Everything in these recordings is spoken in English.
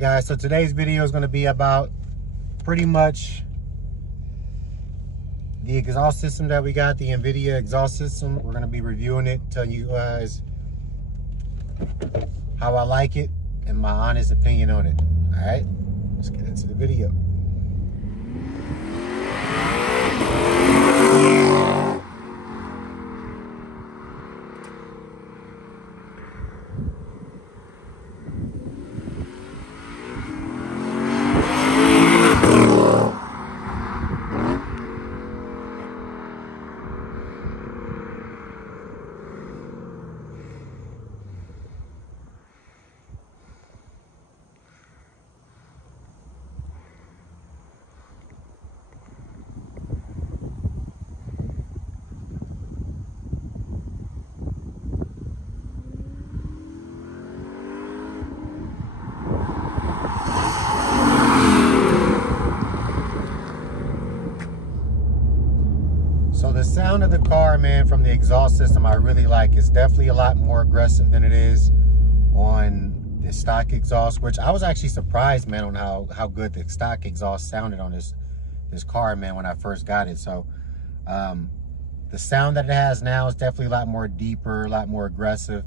guys, so today's video is going to be about pretty much the exhaust system that we got, the Invidia exhaust system. We're going to be reviewing it, telling you guys how I like it and my honest opinion on it. All right, let's get into the video. So the sound of the car, man, from the exhaust system, I really like. It's definitely a lot more aggressive than it is on the stock exhaust, which I was actually surprised, man, on how good the stock exhaust sounded on this car, man, when I first got it. So the sound that it has now is definitely a lot more deeper, a lot more aggressive.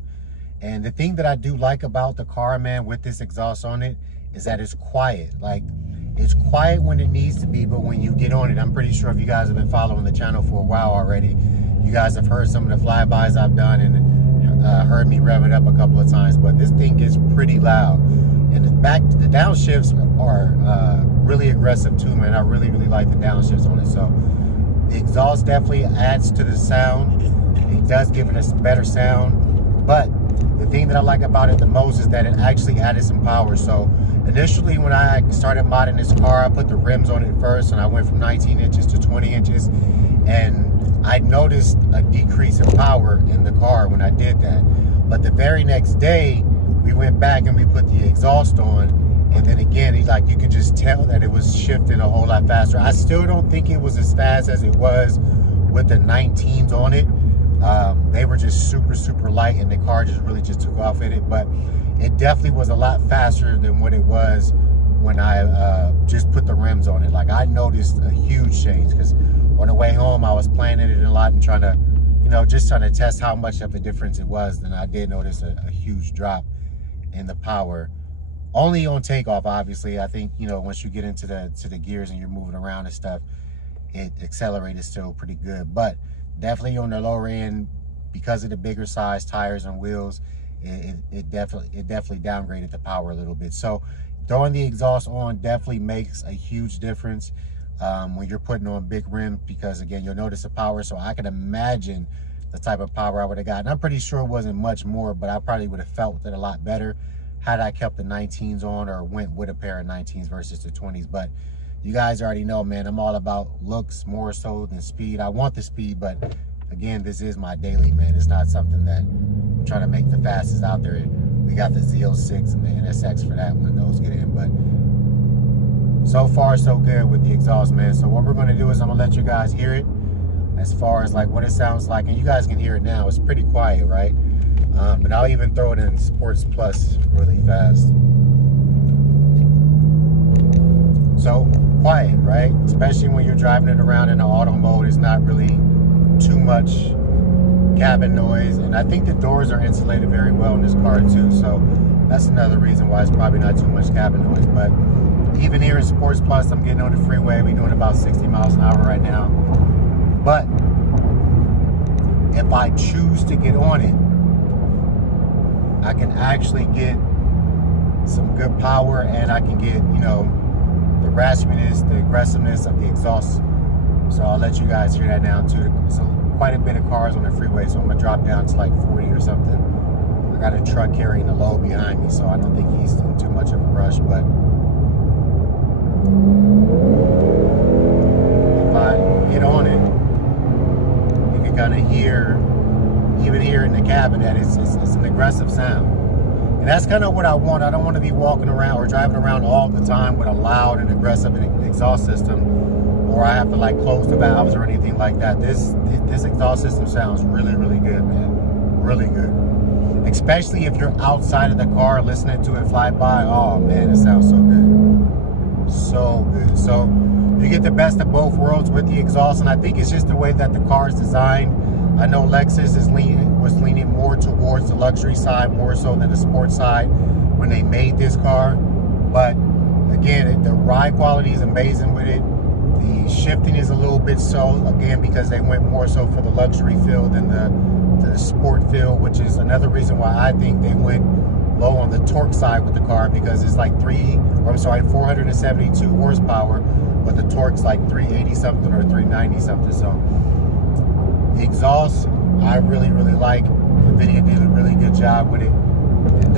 And the thing that I do like about the car, man, with this exhaust on it, is that it's quiet. Like, it's quiet when it needs to be, but when you get on it, I'm pretty sure if you guys have been following the channel for a while already, you guys have heard some of the flybys I've done and heard me rev it up a couple of times, but this thing gets pretty loud. And the downshifts are really aggressive too, man. I really like the downshifts on it. So the exhaust definitely adds to the sound. It does give it a better sound, but the thing that I like about it the most is that it actually added some power. So initially, when I started modding this car, I put the rims on it first, and I went from 19 inches to 20 inches. And I noticed a decrease in power in the car when I did that. But the very next day, we went back and we put the exhaust on. And then again, you could just tell that it was shifting a whole lot faster. I still don't think it was as fast as it was with the 19s on it. They were just super light, and the car really took off in it. But it definitely was a lot faster than what it was when I just put the rims on it. Like, I noticed a huge change, because on the way home, I was playing in it a lot and trying to, just trying to test how much of a difference it was. And I did notice a huge drop in the power. Only on takeoff, obviously. I think, once you get into the gears and you're moving around and stuff, it accelerated still pretty good. But definitely on the lower end, because of the bigger size tires and wheels, it definitely downgraded the power a little bit. So throwing the exhaust on definitely makes a huge difference when you're putting on big rims, because again, you'll notice the power. So I can imagine the type of power I would have gotten. I'm pretty sure it wasn't much more, but I probably would have felt it a lot better had I kept the 19s on or went with a pair of 19s versus the 20s. But you guys already know, man, I'm all about looks more so than speed. I want the speed, but again, this is my daily, man. It's not something that I'm trying to make the fastest out there. We got the Z06 and the NSX for that when those get in. But so far, so good with the exhaust, man. So what we're going to do is I'm going to let you guys hear it as far as like what it sounds like. And you guys can hear it now. It's pretty quiet, right? And I'll even throw it in Sports Plus really fast. So quiet, right? Especially when you're driving it around in the auto mode. It's not really too much cabin noise, and I think the doors are insulated very well in this car too, so that's another reason why it's probably not too much cabin noise. But even here in Sports Plus, I'm getting on the freeway. We're doing about 60 miles an hour right now. But if I choose to get on it, I can actually get some good power, and I can get, the raspiness, the aggressiveness of the exhaust. So I'll let you guys hear that now too. So quite a bit of cars on the freeway, so I'm gonna drop down to like 40 or something. I got a truck carrying the load behind me, so I don't think he's in too much of a rush. But if I get on it, you can kind of hear, even here in the cabin, that it's an aggressive sound. And that's kind of what I want. I don't want to be walking around or driving around all the time with a loud and aggressive exhaust system, or I have to like close the valves or anything like that. This exhaust system sounds really good, man. Really good. especially if you're outside of the car listening to it fly by. Oh man, it sounds so good. So good. So you get the best of both worlds with the exhaust, and I think it's just the way that the car is designed. I know Lexus was leaning more towards the luxury side, more so than the sports side when they made this car. But again, the ride quality is amazing with it. The shifting is a little bit so, again, because they went more so for the luxury feel than the sport feel, which is another reason why I think they went low on the torque side with the car, because it's like 472 horsepower, but the torque's like 380 something or 390 something. So the exhaust, I really like. Invidia did a really good job with it. And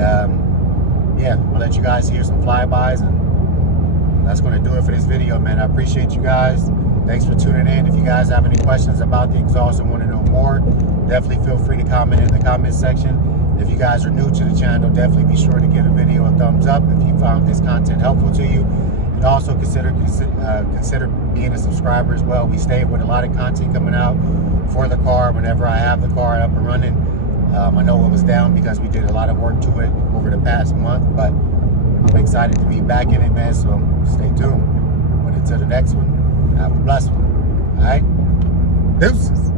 yeah, I'll let you guys hear some flybys, and that's going to do it for this video, man. I appreciate you guys. Thanks for tuning in. If you guys have any questions about the exhaust and want to know more, definitely feel free to comment in the comment section. If you guys are new to the channel, definitely be sure to give the video a thumbs up if you found this content helpful to you. And also consider being a subscriber as well. We stay with a lot of content coming out for the car whenever I have the car up and running. I know it was down because we did a lot of work to it over the past month, but I'm excited to be back in it, man, so stay tuned. But until the next one, have a blessed one. All right? Deuces.